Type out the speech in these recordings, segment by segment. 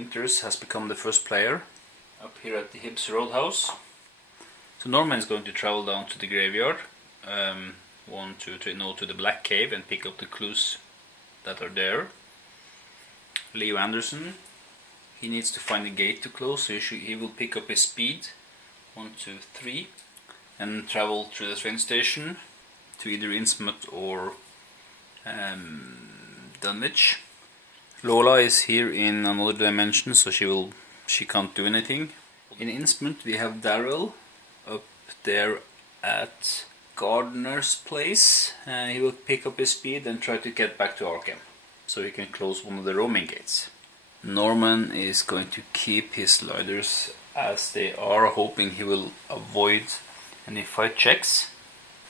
Winters has become the first player up here at the Hibbs Roadhouse. So Norman is going to travel down to the graveyard, to the Black Cave, and pick up the clues that are there. Leo Anderson, he needs to find a gate to close, so he will pick up his speed, 1, 2, 3, and travel through the train station to either Innsmouth or Dunwich. Lola is here in another dimension, so she can't do anything. In Innsmouth we have Daryl up there at Gardner's place. He will pick up his speed and try to get back to Arkham, so he can close one of the roaming gates. Norman is going to keep his sliders as they are, hoping he will avoid any fight checks.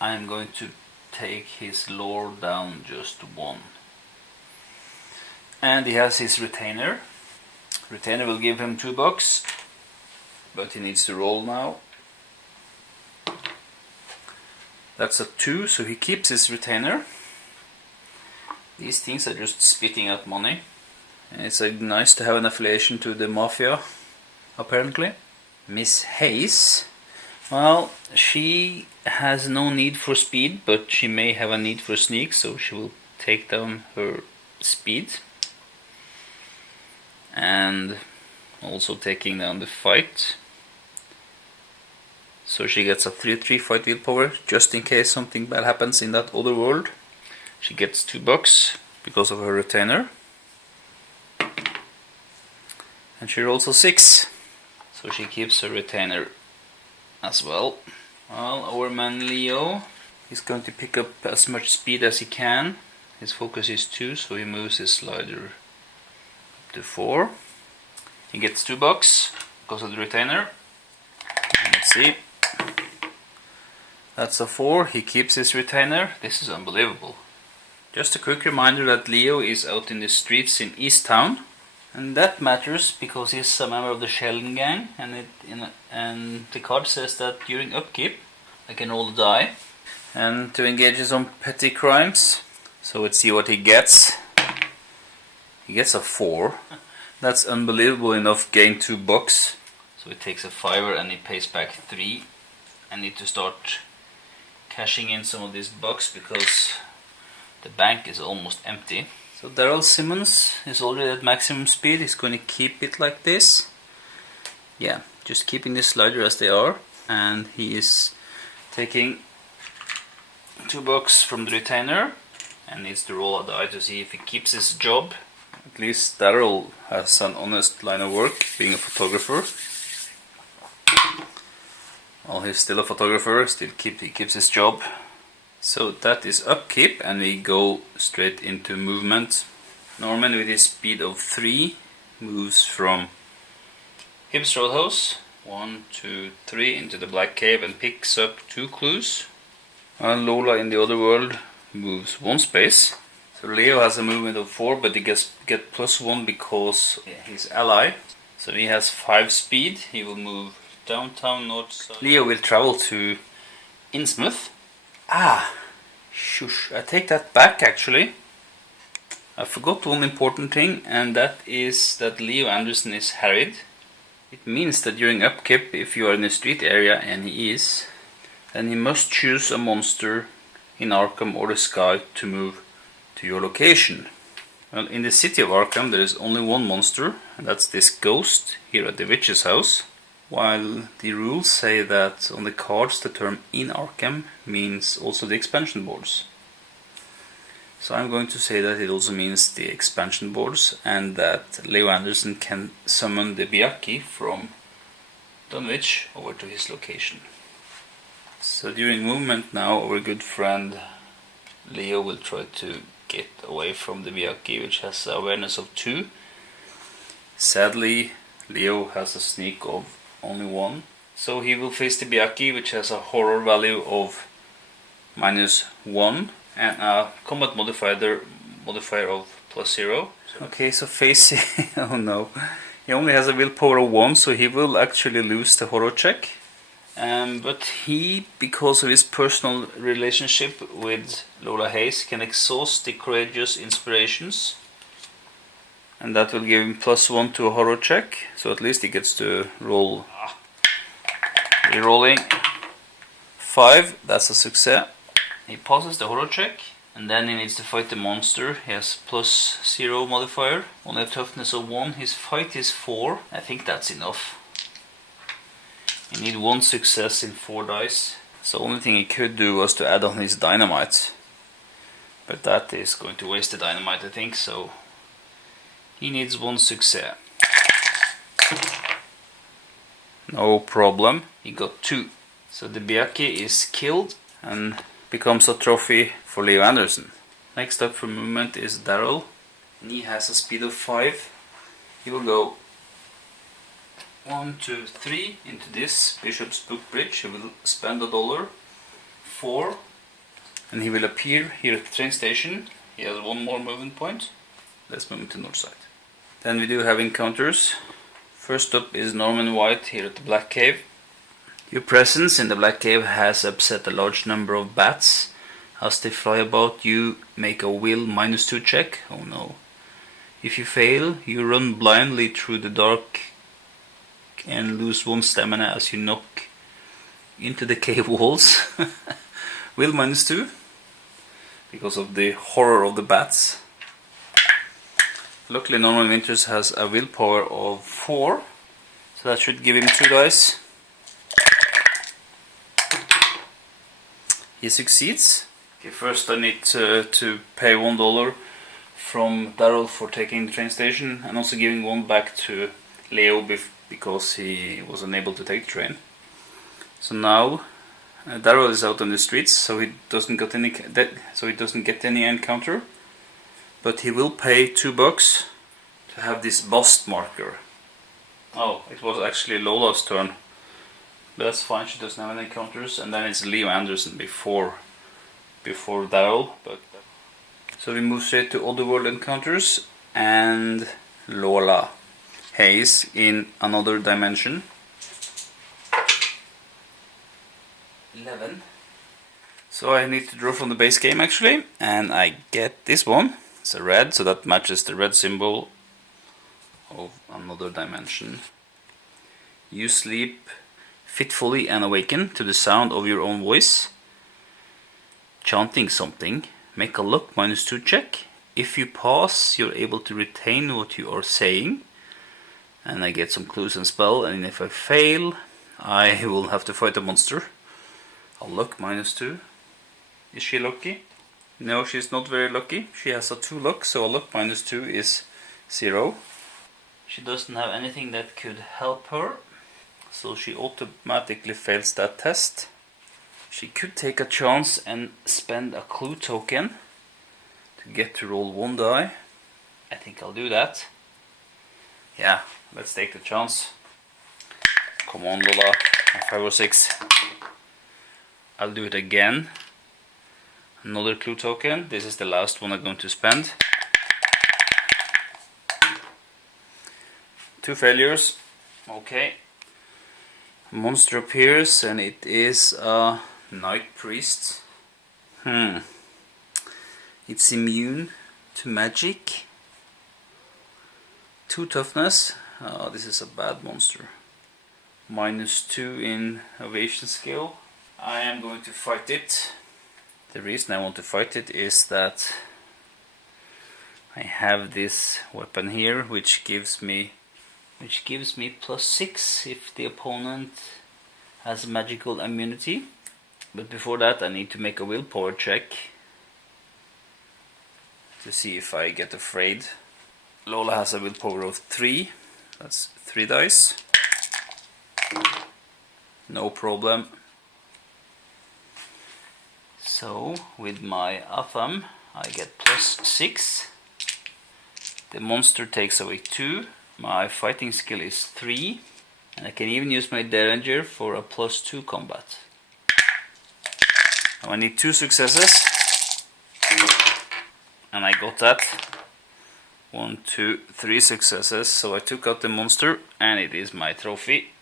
I am going to take his lore down just 1. And he has his retainer. Retainer will give him $2, but he needs to roll now. That's a 2, so he keeps his retainer. These things are just spitting out money. And it's nice to have an affiliation to the mafia, apparently. Miss Hayes, well, she has no need for speed, but she may have a need for sneak, so she will take down her speed. And also taking down the fight. So she gets a 3-3 fight willpower, just in case something bad happens in that other world. She gets $2 because of her retainer. And she rolls a 6, so she keeps her retainer as well. Well, our man Leo is going to pick up as much speed as he can. His focus is 2, so he moves his slider up to 4. He gets $2 because of the retainer. And let's see. That's a 4. He keeps his retainer. This is unbelievable. Just a quick reminder that Leo is out in the streets in East Town. And that matters because he's a member of the Sheldon gang, and the card says that during Upkeep I can roll the die and to engage in some petty crimes. So let's see what he gets. He gets a 4. That's unbelievable enough, gain $2. So he takes a 5 and he pays back 3. I need to start cashing in some of these bucks because the bank is almost empty. So Daryl Simmons is already at maximum speed. He's going to keep it like this. Yeah, just keeping the slider as they are. And he is taking $2 from the retainer and needs to roll a die to see if he keeps his job. At least Daryl has an honest line of work, being a photographer. Well, he's still a photographer, he keeps his job. So that is Upkeep, and we go straight into movement. Norman, with his speed of 3, moves from Hibbs Roadhouse 1, 2, 3 into the Black Cave and picks up 2 clues. And Lola in the other world moves 1 space. So Leo has a movement of 4, but he gets +1 because he's ally. So he has 5 speed. He will move downtown, north, south. Leo will travel to Innsmouth. Shush, I take that back actually. I forgot one important thing, and that is that Leo Anderson is harried. It means that during Upkeep, if you are in the street area, and he is, then he must choose a monster in Arkham or the sky to move to your location. Well, in the city of Arkham there is only one monster, and that's this ghost here at the witch's house. While the rules say that on the cards the term in Arkham means also the expansion boards. So I'm going to say that it also means the expansion boards, and that Leo Anderson can summon the Byakhee from Dunwich over to his location. So during movement now, our good friend Leo will try to get away from the Byakhee, which has awareness of 2. Sadly, Leo has a sneak of only 1. So he will face the Byakhee, which has a horror value of -1 and a combat modifier of +0. Okay, so facing oh no, he only has a willpower of 1, so he will actually lose the horror check. But he, because of his personal relationship with Lola Hayes, can exhaust the courageous inspirations and that will give him +1 to a horror check, so at least he gets to roll. Rerolling 5, that's a success. He passes the horror check, and then he needs to fight the monster. He has +0 modifier, only a toughness of 1. His fight is 4. I think that's enough. You need 1 success in 4 dice. So the only thing he could do was to add on his dynamite. But that is going to waste the dynamite, I think, so he needs 1 success. No problem, he got 2. So the Byakhee is killed and becomes a trophy for Leo Anderson. Next up for movement is Daryl, and he has a speed of 5. He will go 1, 2, 3 into this Bishop's Book Bridge. He will spend $1, 4, and he will appear here at the train station. He has 1 more movement point. Let's move him to north side. Then we do have encounters. First up is Norman White here at the Black Cave. Your presence in the Black Cave has upset a large number of bats. As they fly about, you make a will -2 check. Oh no. If you fail, you run blindly through the dark and lose 1 stamina as you knock into the cave walls. Will -2 because of the horror of the bats. Luckily Norman Winters has a willpower of 4, so that should give him 2 dice. He succeeds. Okay, first I need to pay $1 from Daryl for taking the train station, and also giving 1 back to Leo because he was unable to take the train. So now Daryl is out on the streets, so he doesn't get any encounter, but he will pay $2 to have this bust marker. Oh, it was actually Lola's turn, but that's fine. She doesn't have any encounters, and then it's Leo Anderson before Daryl. But so we move straight to Otherworld encounters, and Lola Hayes in another dimension. 11. So I need to draw from the base game actually, and I get this one. It's a red, so that matches the red symbol of another dimension. You sleep fitfully and awaken to the sound of your own voice, chanting something. Make a luck -2 check. If you pass, you're able to retain what you are saying. And I get some clues and spell, and if I fail, I will have to fight a monster. A luck -2. Is she lucky? No, she's not very lucky. She has a 2 luck, so a luck -2 is 0. She doesn't have anything that could help her, so she automatically fails that test. She could take a chance and spend a clue token to get to roll 1 die. I think I'll do that. Yeah, let's take the chance. Come on, Lola. 5 or 6. I'll do it again. Another clue token. This is the last one I'm going to spend. 2 failures. Okay. Monster appears, and it is a Night Priest. It's immune to magic. 2 toughness. Oh, this is a bad monster. -2 in evasion skill. I am going to fight it. The reason I want to fight it is that I have this weapon here, which gives me +6 if the opponent has magical immunity. But before that, I need to make a willpower check to see if I get afraid. Lola has a willpower of 3. That's 3 dice. No problem. So with my Atham, I get +6. The monster takes away 2. My fighting skill is 3. And I can even use my Derringer for a +2 combat. Now I need 2 successes. And I got that. 1, 2, 3 successes. So I took out the monster, and it is my trophy.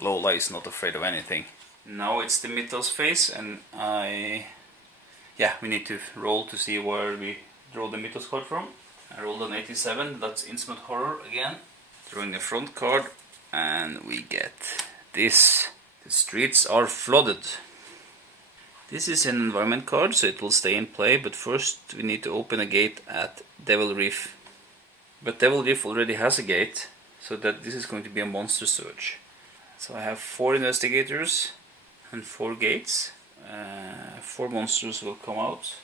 Lola is not afraid of anything. Now it's the Mythos phase, and we need to roll to see where we draw the Mythos card from. I rolled an 87, that's Instant Horror again. Drawing the front card, and we get this. The streets are flooded. This is an environment card, so it will stay in play, but first we need to open a gate at Devil Reef. But Devil Reef already has a gate, so that this is going to be a monster search. So I have 4 investigators and 4 gates. 4 monsters will come out.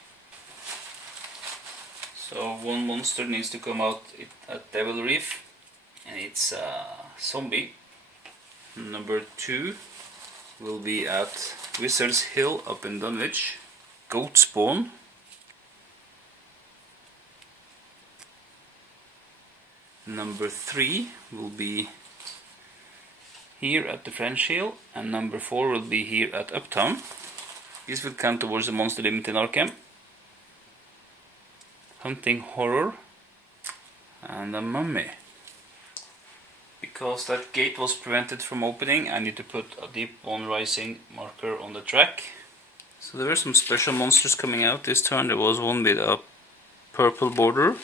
So 1 monster needs to come out at Devil Reef, and it's a zombie. Number 2 will be at Wizard's Hill up in Dunwich. Goat spawn. Number 3 will be here at the French Hill, and number 4 will be here at Uptown. This will count towards the monster limit in Arkham. Hunting Horror and a mummy. Because that gate was prevented from opening, I need to put a deep one rising marker on the track. So there are some special monsters coming out this turn. There was one with a purple border.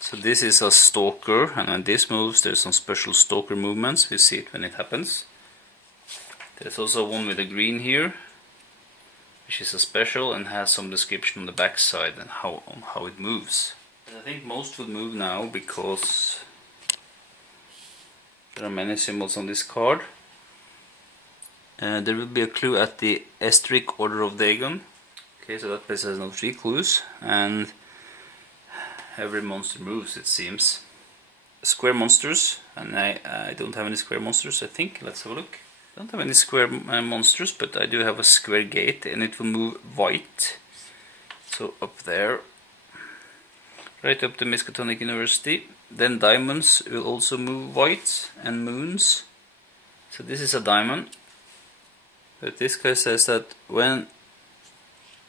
So this is a stalker, and when this moves there's some special stalker movements. We see it when it happens. There's also one with a green here, which is a special and has some description on the back side and how it moves. I think most will move now because there are many symbols on this card. There will be a clue at the Estric Order of Dagon. Okay, so that place has now 3 clues, and every monster moves, it seems. Square monsters, and I don't have any square monsters, I think. Let's have a look. I don't have any square monsters, but I do have a square gate, and it will move white. So up there, right up to Miskatonic University. Then diamonds will also move white, and moons. So this is a diamond. But this guy says that when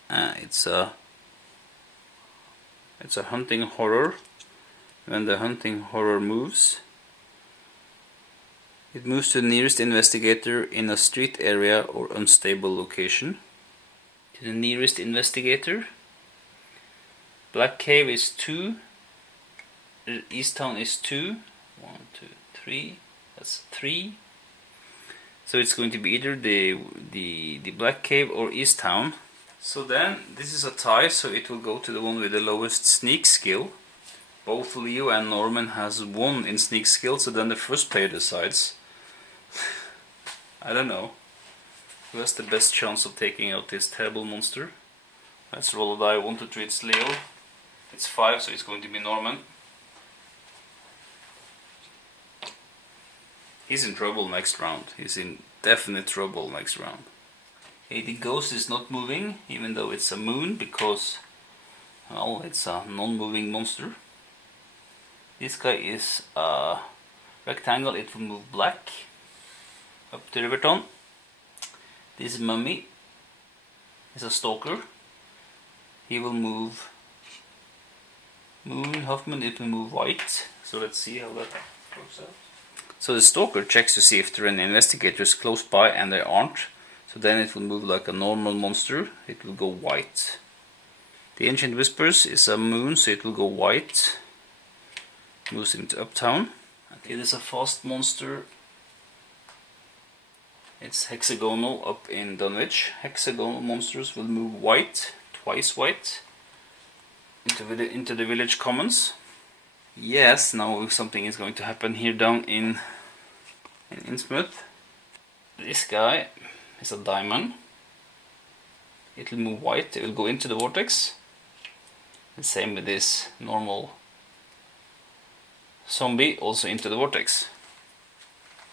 it's a hunting horror. When the hunting horror moves, it moves to the nearest investigator in a street area or unstable location. To the nearest investigator. Black Cave is 2. East Town is 2. 1, 2, 3. That's 3. So it's going to be either the Black Cave or East Town. So then, this is a tie, so it will go to the one with the lowest sneak skill. Both Leo and Norman has 1 in sneak skill, so then the first player decides. I don't know. Who has the best chance of taking out this terrible monster? Let's roll a die. 1, 2, 3, it's Leo. It's 5, so it's going to be Norman. He's in trouble next round. He's in definite trouble next round. Okay, the ghost is not moving, even though it's a moon, because, well, it's a non-moving monster. This guy is a rectangle, it will move black up to Riverton. This mummy is a stalker. He will move moon. Huffman, it will move white. So let's see how that works out. So the stalker checks to see if there are any investigators close by, and there aren't. So then it will move like a normal monster. It will go white. The Ancient Whispers is a moon, so it will go white. Moves into Uptown. Okay, there's a fast monster. It's hexagonal up in Dunwich. Hexagonal monsters will move white, twice white, into the village commons. Yes, now something is going to happen here down in Innsmouth. This guy is a diamond. It will move white, it will go into the vortex. The same with this normal zombie, also into the vortex.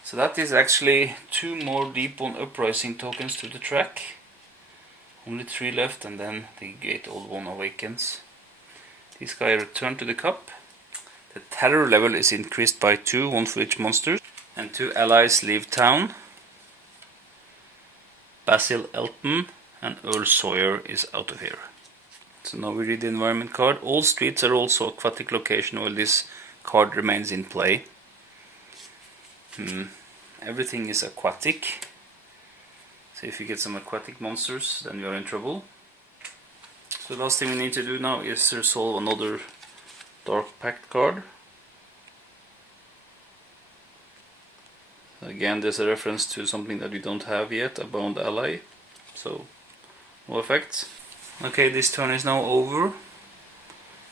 So that is actually 2 more Deep One Uprising tokens to the track. Only 3 left, and then the Gate Old One awakens. This guy returned to the cup. The terror level is increased by 2, 1 for each monster. And 2 allies leave town. Basil Elton and Earl Sawyer is out of here. So now we read the environment card. All streets are also aquatic location while this card remains in play. Everything is aquatic. So if you get some aquatic monsters, then you are in trouble. So the last thing we need to do now is resolve another Dark Pact card. Again, there's a reference to something that we don't have yet, a bound ally. So, no effects. Okay, this turn is now over.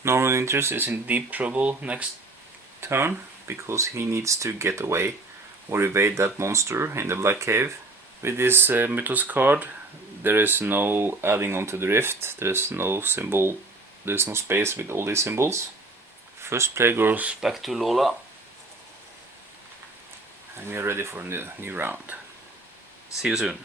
Normal Interest is in deep trouble next turn because he needs to get away or evade that monster in the Black Cave. With this Mythos card, there is no adding on to the rift, there is no symbol, there is no space with all these symbols. First play goes back to Lola, and we are ready for a new round. See you soon.